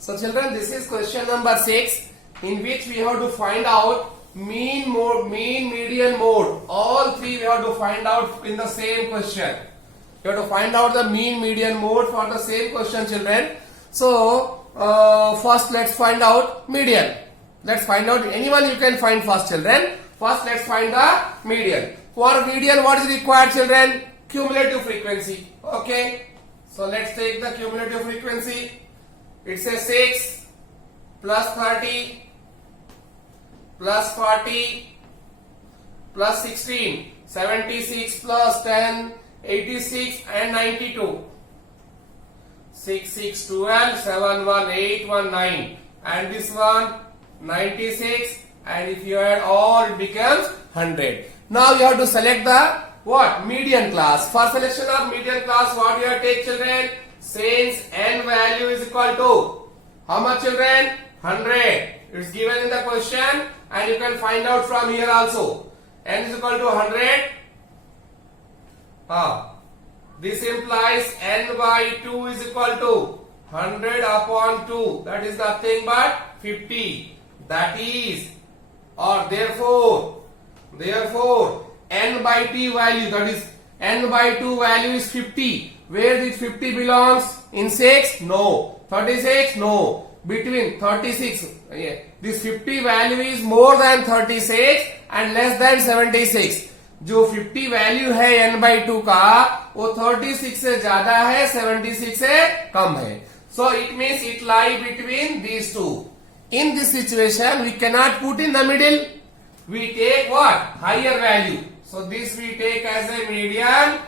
So children, this is question number 6 in which we have to find out mean, mode, mean, median, mode. All three we have to find out in the same question. You have to find out the mean, median, mode for the same question, children. So first let's find out median. Let's find out anyone you can find first, children. First let's find the median. For median, what is required, children? Cumulative frequency. Okay. So let's take the cumulative frequency. It says 6 plus 30 plus 40 plus 16, 76 plus 10, 86 and 92. 6, 6, 12, 7, 1, 8, 1, 9. And this one 96, and if you add all it becomes 100. Now you have to select the what? Median class. For selection of median class, what you have to take, children? Since n value is equal to how much, children? 100. It's given in the question and you can find out from here also. N is equal to 100. This implies n by 2 is equal to 100 upon 2. That is nothing but 50. That is, or therefore n by t value, that is n by 2 value is 50. Where this 50 belongs? In 6? No. 36? No. Between 36. This 50 value is more than 36 and less than 76. जो 50 value है n by 2 का वो 36 से ज्यादा है, 76 से कम है. So it means it lie between these two. In this situation we cannot put in the middle. We take what? Higher value. So this we take as a median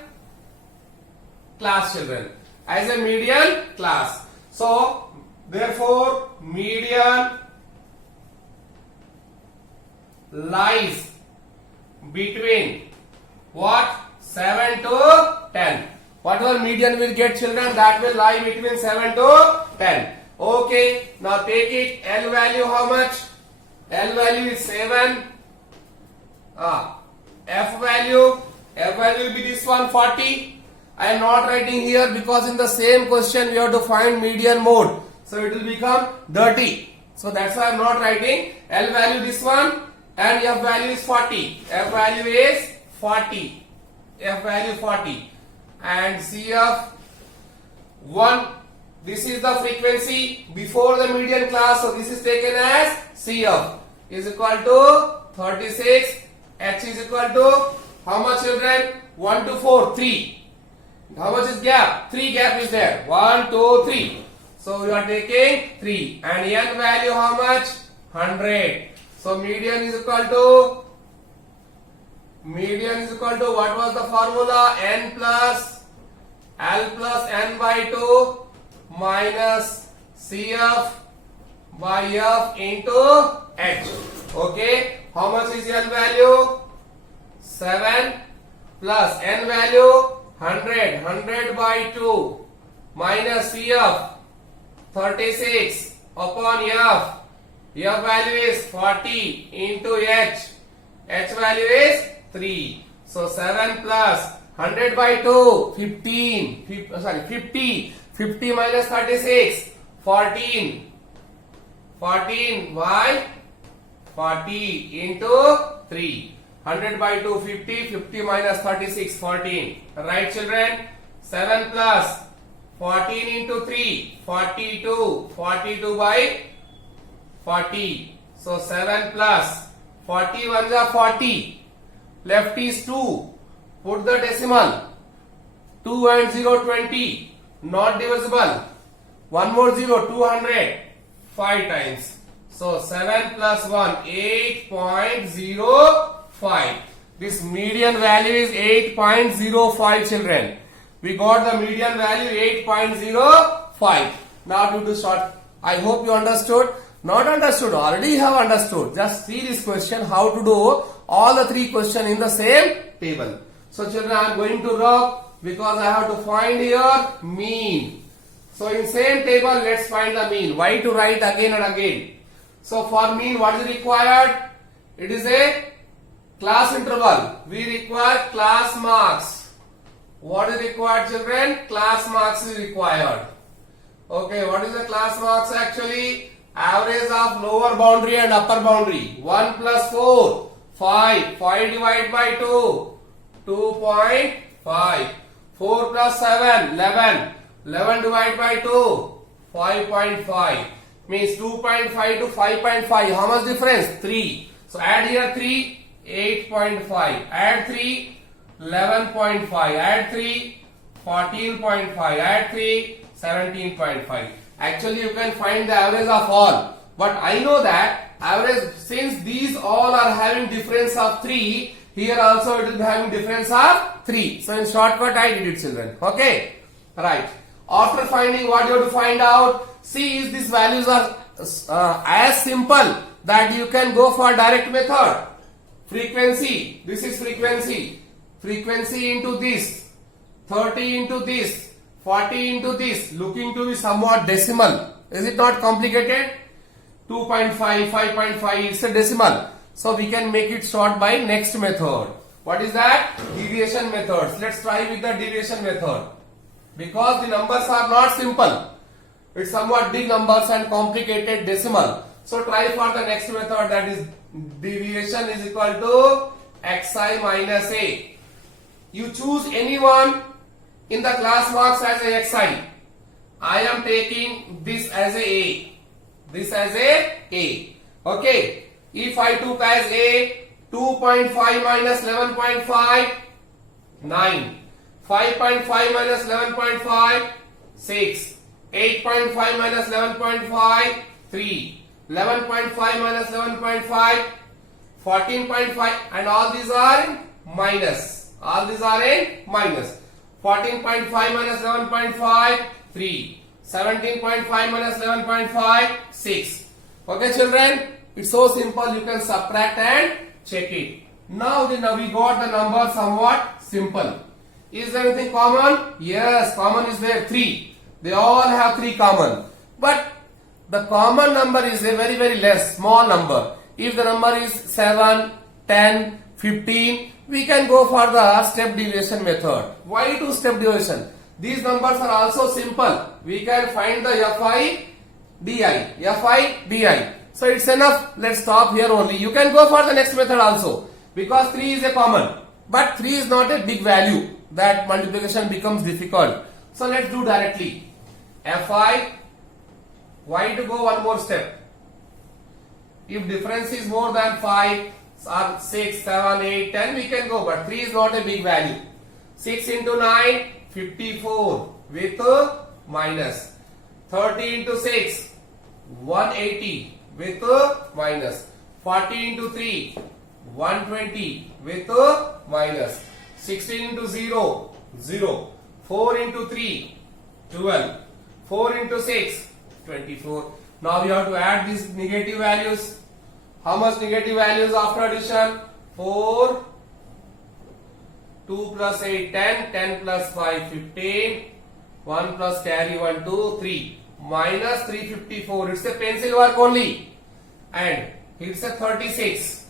class, children. As a median class. So therefore median lies between what? 7 to 10. Whatever median will get, children, that will lie between 7 to 10. Okay, now take it. L value how much? L value is 7. F value will be this one, 40. I am not writing here because in the same question we have to find median mode. So it will become dirty. So that's why I am not writing. L value this one and F value is 40. F value is 40. F value 40. And CF 1. This is the frequency before the median class. So this is taken as CF is equal to 36. H is equal to how much, children? 1 to 4, 3. How much is gap? 3 gap is there. 1, 2, 3. So you are taking 3. And n value how much? 100. So median is equal to what was the formula? N plus L plus n by 2 minus CF by F into H. Okay. How much is L value? 7 plus n value 100. 100 by 2 minus CF 36 upon F. F value is 40 into H. H value is 3. So 7 plus 100 by 2, 50. 50 minus 36, 14. 14 by 40 into 3. 100 by 2, 50. 50 minus 36, 14. Right, children? 7 plus 14 into 3, 42. 42 by 40. So 7 plus 40 ones are 40. Left is 2. Put the decimal. 2 and 0, 20. Not divisible. One more 0, 200. 5 times. So 7 plus 1, 8.05. This median value is 8.05, children. We got the median value 8.05. Now do the short. I hope you understood. Not understood, already have understood. Just see this question, how to do all the 3 questions in the same table. So children, I am going to rub because I have to find here mean. So in same table, let's find the mean. Why to write again and again? So for mean, what is required? It is a class interval. We require class marks. What is required, children? Class marks is required. Okay, what is the class marks actually? Average of lower boundary and upper boundary. 1 plus 4, 5. 5 divided by 2, 2.5. 4 plus 7, 11. 11 divided by 2, 5.5. Means 2.5 to 5.5. How much difference? 3. So add here 3, 8.5. Add 3, 11.5. Add 3, 14.5. Add 3, 17.5. Actually you can find the average of all, but I know that average, since these all are having difference of 3, here also it will be having difference of 3. So in shortcut I did it, children. Okay, right. After finding, what you have to find out, see if these values are as simple that you can go for direct method. Frequency, this is frequency, frequency into this, 30 into this, 40 into this, looking to be somewhat decimal. Is it not complicated? 2.5, 5.5, it's a decimal. So we can make it short by next method. What is that? Deviation methods. Let's try with the deviation method. Because the numbers are not simple. It's somewhat big numbers and complicated decimal. So try for the next method, that is deviation is equal to xi minus a. You choose anyone in the class marks as a xi. I am taking this as a. This as a. Okay. If I took as a 2.5 minus 11.5, 9. 5.5 minus 11.5, 6. 8.5 minus 11.5, 3. 11.5 minus 11.5, 14.5, and all these are in minus. All these are in minus. 14.5 minus 11.5, 3. 17.5 minus 11.5, 6. Okay, children, it's so simple. You can subtract and check it. Now we got the number somewhat simple. Is there anything common? Yes, common is there, 3. They all have 3 common. But the common number is a very, very less, small number. If the number is 7, 10, 15, we can go for the step deviation method. Why 2-step deviation? These numbers are also simple. We can find the fi di. So it's enough. Let's stop here only. You can go for the next method also, because 3 is a common. But 3 is not a big value that multiplication becomes difficult. So let's do directly. Fi. Why to go one more step? If difference is more than 5 or 6, 7, 8, 10, we can go, but 3 is not a big value. 6 into 9, 54 with minus. 30 into 6, 180 with minus. 40 into 3, 120 with minus. 16 into 0, 0. 4 into 3, 12. 4 into 6, 24. Now we have to add these negative values. How much negative values after addition? 4, 2 plus 8, 10, 10 plus 5, 15, 1 plus carry 1, 2, 3, minus 354. It's a pencil work only. And it's a 36.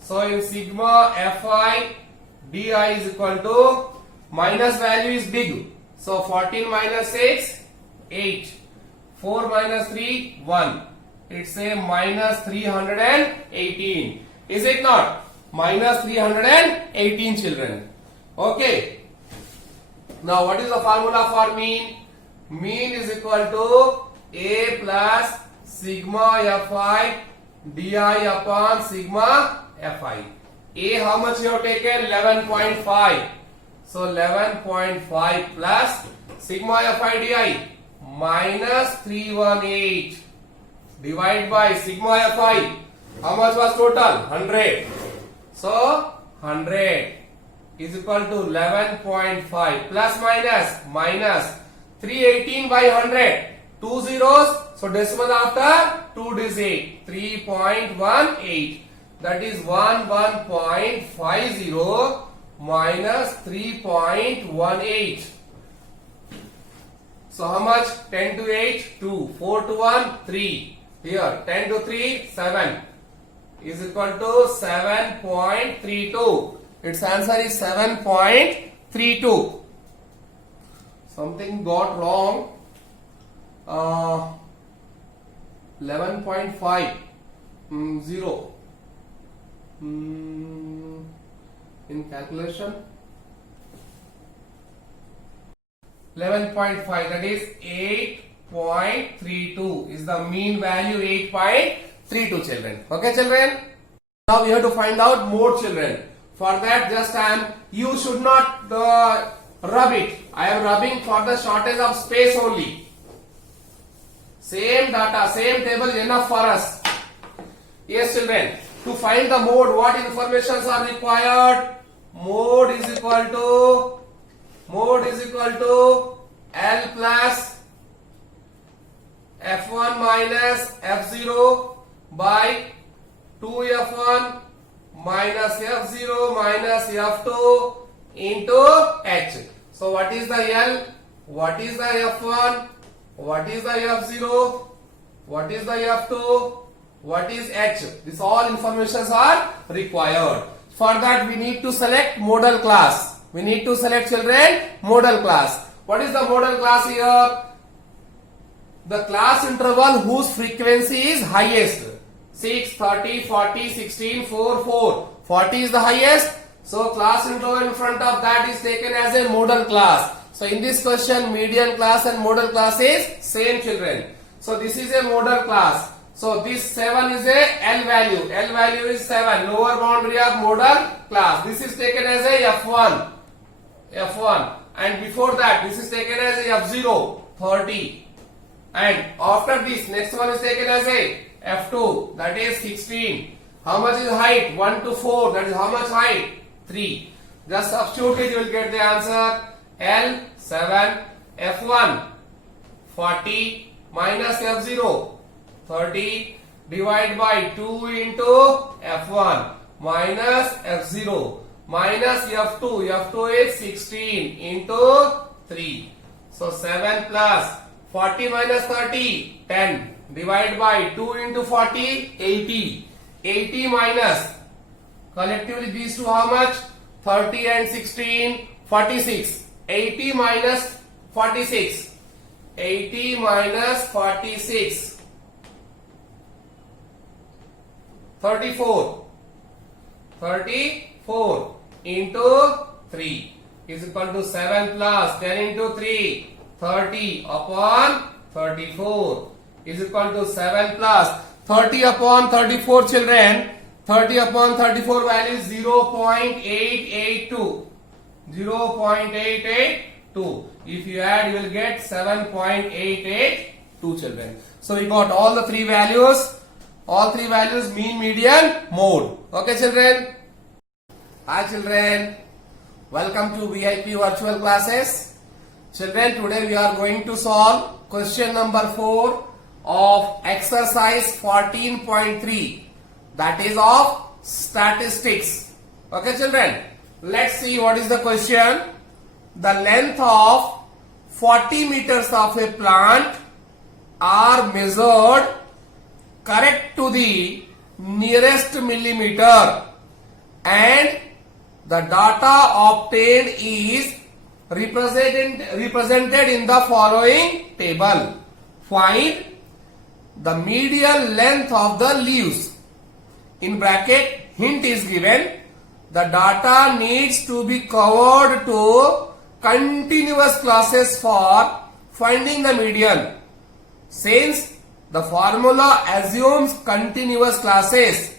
So in sigma fi di is equal to, minus value is big. So 14 minus 6, 8. 4 minus 3, 1. It's a minus 318. Is it not? Minus 318, children. Okay. Now what is the formula for mean? Mean is equal to a plus sigma fi di upon sigma fi. A, how much you have taken? 11.5. So 11.5 plus sigma fi di minus 318 divided by sigma fi. How much was total? 100. So 100 is equal to 11.5 plus minus 318 by 100. 2 zeros. So decimal after 2 digit. 3.18. That is 11.50 minus 3.18. So how much? 10 to 8, 2. 4 to 1, 3. Here 10 to 3, 7. Is equal to 7.32. Its answer is 7.32. Something got wrong. 11.5 0 in calculation 11.5, that is 8.32 is the mean value. 8.32 children. Okay children, now we have to find out more children. For that just you should not rub it. I am rubbing for the shortage of space only. Same data, same table is enough for us. Yes children, to find the mode, what informations are required? Mode is equal to L plus F1 minus F0 by 2F1 minus F0 minus F2 into H. So what is the L? What is the F1? What is the F0? What is the F2? What is H? This all informations are required. For that we need to select modal class. We need to select children modal class. What is the modal class here? The class interval whose frequency is highest. 6, 30, 40, 16, 4, 4. 40 is the highest. So class interval in front of that is taken as a modal class. So in this question, median class and modal class is same children. So this is a modal class. So this 7 is a L value. L value is 7. Lower boundary of modal class. This is taken as a F1. F1. And before that, this is taken as a F0. 30. And after this, next one is taken as a F2. That is 16. How much is height? 1 to 4. That is how much height? 3. Just substitute it, you will get the answer. L 7, F1 40 minus F0 30 divided by 2 into F1 minus F0 minus F2. F2 is 16 into 3. So 7 plus 40 minus 30 10 divided by 2 into 40 80. 80 minus collectively these two how much? 30 and 16 46. 80 minus 46. 80 minus 46. 34. 34 into 3 is equal to 7 plus 10 into 3. 30 upon 34 is equal to 7 plus 30 upon 34 children. 30 upon 34 value is 0.882. 0.882. If you add, you will get 7.882 children. So we got all the three values. All three values mean, median, mode. Okay children? Hi children. Welcome to VIP virtual classes. Children, today we are going to solve question number 4 of exercise 14.3. That is of statistics. Okay children? Let's see what is the question. The length of 40 meters of a plant are measured correct to the nearest millimeter and the data obtained is represented in the following table. Find the median length of the leaves. In bracket, hint is given. The data needs to be covered to continuous classes for finding the median. Since the formula assumes continuous classes,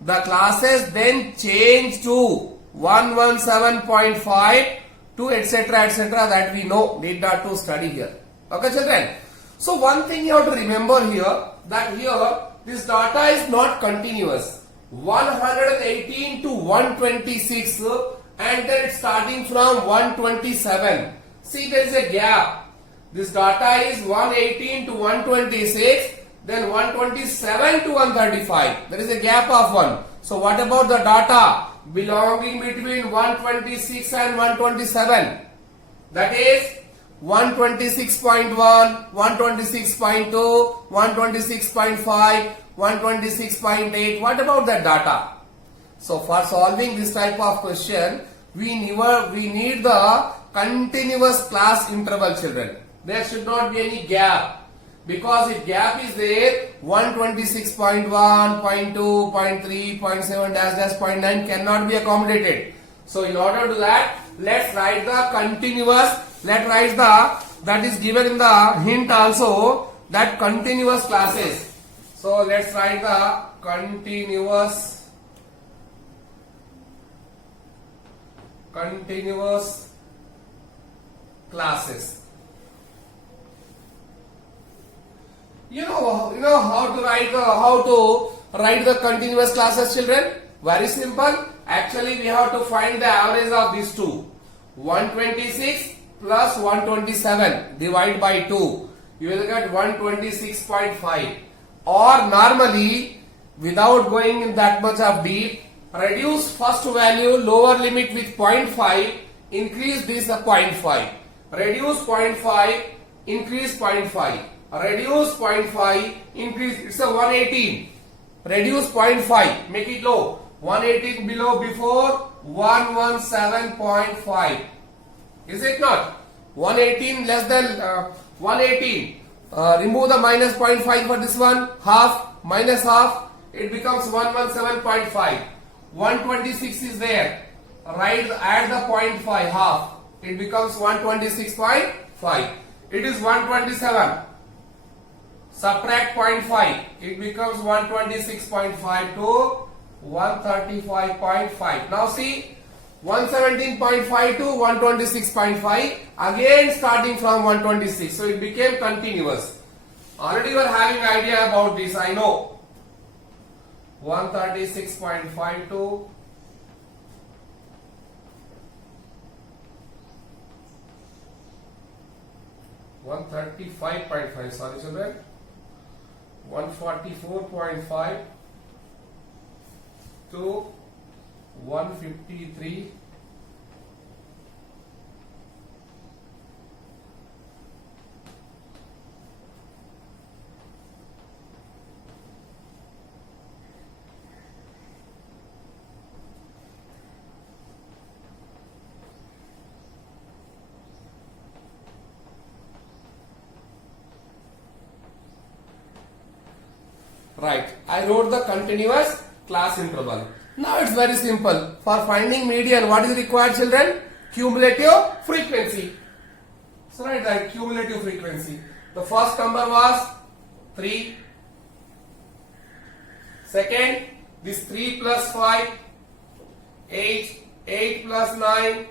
the classes then change to 117.5 to etc. that we know, need not to study here. Okay children? So one thing you have to remember here, that here this data is not continuous. 118 to 126 and then it's starting from 127. See, there is a gap. This data is 118 to 126, then 127 to 135. There is a gap of 1. So what about the data belonging between 126 and 127? That is 126.1, 126.2, 126.5, 126.8. What about that data? So for solving this type of question, we need the continuous class interval children. There should not be any gap. because if gap is there, 126.1, 0.2, 0.3, 0.7, dash dash 0.9 cannot be accommodated. So in order to that, let's write the continuous. Let's write that is given in the hint also, that continuous classes. So let's write the continuous classes. You know how to write the continuous classes, children? Very simple. Actually, we have to find the average of these two. 126 plus 127 divide by 2. You will get 126.5. Or normally, without going in that much of deep, reduce first value lower limit with 0.5, increase this 0.5. Reduce 0.5, increase 0.5. Reduce 0.5, increase, it's a 118. Reduce 0.5, make it low. 118 below before 117.5. Is it not? 118 less than 118. Remove the minus 0.5 for this one. Half minus half. It becomes 117.5. 126 is there. Right, add the 0.5 half. It becomes 126.5. It is 127. Subtract 0.5. It becomes 126.5 to 135.5. Now see, 117.5 to 126.5. Again starting from 126. So it became continuous. Already you are having idea about this, I know. 136.5 to 135.5. Sorry, children. 144.5 to 153. Right, I wrote the continuous class interval. Now it's very simple. For finding median, what is required, children? Cumulative frequency. So write that cumulative frequency. The first number was 3. Second, this 3 plus 5, 8, 8 plus 9,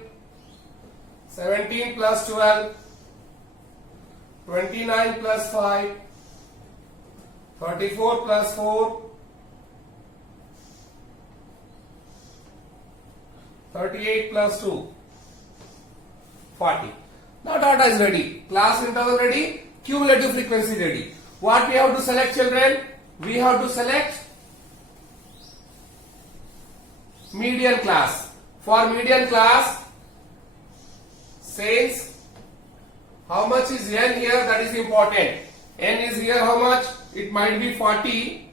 17 plus 12, 29 plus 5, 34 plus 4, 38 plus 2, 40. Now data is ready. Class interval ready. Cumulative frequency ready. What we have to select, children? We have to select median class. For median class, since how much is n here, that is important. N is here how much? It might be 40,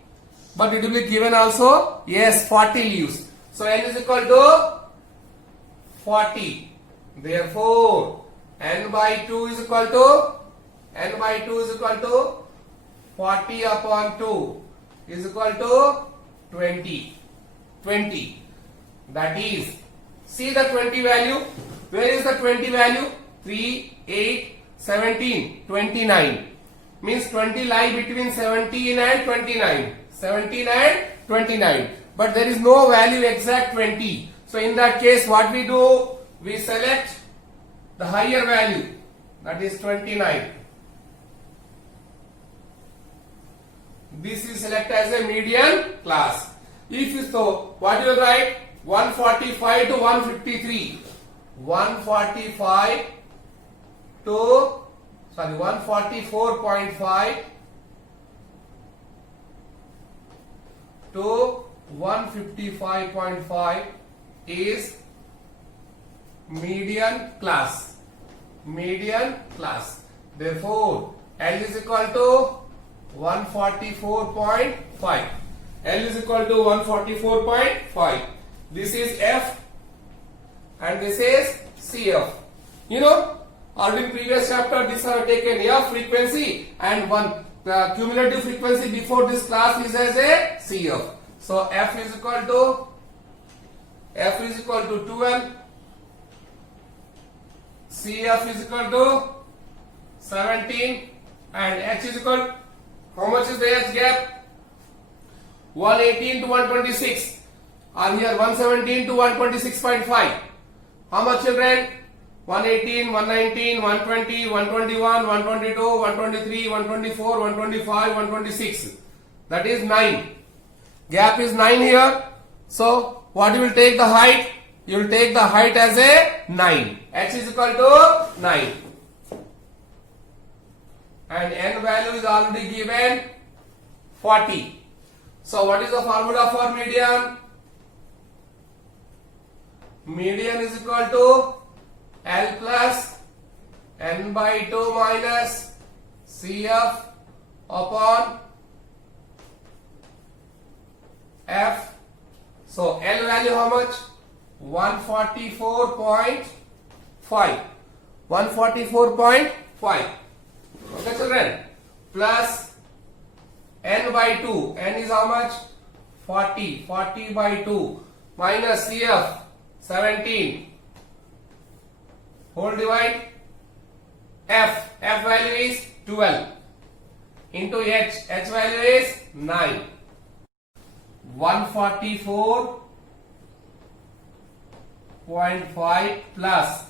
but it will be given also, yes, 40 leaves. So n is equal to 40. Therefore, n by 2 is equal to 40 upon 2 is equal to 20. 20. That is, see the 20 value. Where is the 20 value? 3, 8, 17, 29. Means 20 lie between 17 and 29. 17 and 29. But there is no value exact 20. So in that case, what we do? We select the higher value, that is 29. This is selected as a median class. If you so, what you will write? 145 to 153. 145 to 144.5 to 155.5 is median class. Median class. Therefore, L is equal to 144.5. L is equal to 144.5. This is F and this is CF. You know, already in previous chapter, this have taken F frequency and one the cumulative frequency before this class is as a CF. So F is equal to 12, CF is equal to 17, and H is equal, how much is the H gap? 118 to 126, or here 117 to 126.5. How much, children? 118, 119, 120, 121, 122, 123, 124, 125, 126. That is 9. Gap is 9 here. So what you will take the height? You will take the height as a 9. H is equal to 9. And N value is already given 40. So what is the formula for median? Median is equal to L plus N by 2 minus CF upon F. So L value how much? 144.5. 144.5. Okay, children. Plus N by 2. N is how much? 40. 40 by 2 minus CF 17. Whole divide F. F value is 12 into H. H value is 9. 144.5 plus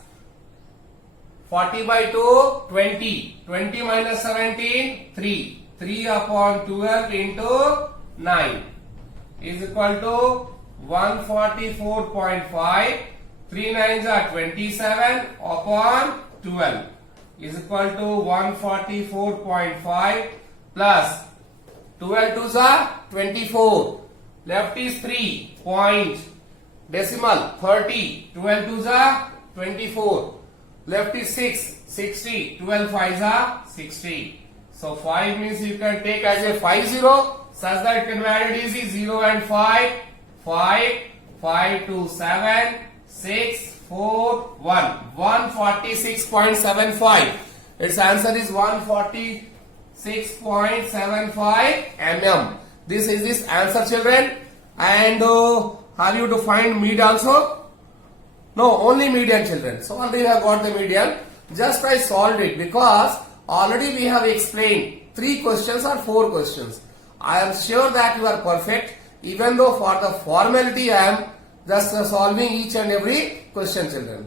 40 by 2, 20. 20 minus 17, 3. 3 upon 12 into 9 is equal to 144.5. 3 nines are 27 upon 12 is equal to 144.5 plus 12 twos are 24. Left is 3 point decimal 30. 12 twos are 24. Left is 6 60. 12 fives are 60. So 5 means you can take as a 50 such that you can value it easy. 0 and 5. 5 5 to 7 6 4 1. 146.75. Its answer is 146.75 mm. This is this answer, children. And have you to find mid also? No, only median, children. So already you have got the median. Just I solved it because already we have explained 3 questions or 4 questions. I am sure that you are perfect. Even though for the formality I am just solving each and every question, children.